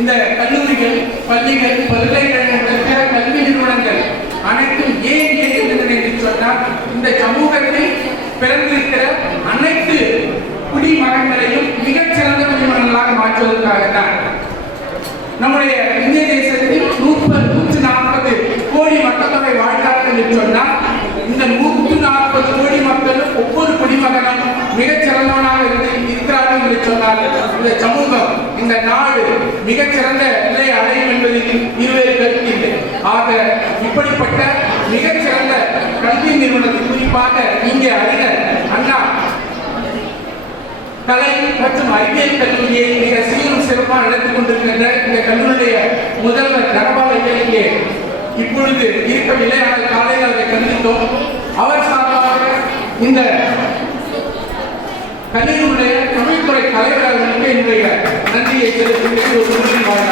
இந்த கல்லூரிகள், பள்ளிகள், பல்கலைக்கழகங்கள், கல்வி நிறுவனங்கள் அனைத்தும் ஏன் இயங்குகின்றன என்று சொன்னால், இந்த சமூகத்தில் பிறந்திருக்கிற அனைத்து குடிமகன்களையும் மிகச்சிறந்த குடிமகன்களாக மாற்றுவதற்காகத்தான். நம்முடைய இந்திய தேசத்தில் 140 கோடி மக்கள் தொகை வாழ்கிறார்கள் என்று சொன்னால், இந்த 140 கோடி மக்கள் ஒவ்வொரு குடிமகனும் மிகச்சிறந்தவனாக இருக்கிறார்கள் என்று சொன்னால், இந்த சமூகம், இந்த நாடு மிகச்சிறந்த நிலையை அடையும் என்பதில் இருவேறு கருத்து இல்லை. ஆக இப்படிப்பட்ட மிகச்சிறந்த கல்வி நிறுவனத்தில், குறிப்பாக இங்கே அறிஞர் அண்ணா கலை மற்றும் அறிவியல் கல்லூரியை மிக சீரும் சிறப்பாக நடத்திக் கொண்டிருக்கின்ற இந்த கல்லூரியுடைய முதல்வர் தனபால் இங்கே இப்பொழுது இருக்கவில்லை. ஆனால் காலையில் அவரை கண்டித்தோம். அவர் சார்பாக இந்த கல்லூரியுடைய தமிழ்துறை தலைவர் அவர்களுக்கு என்னுடைய நன்றியை தெரிவித்து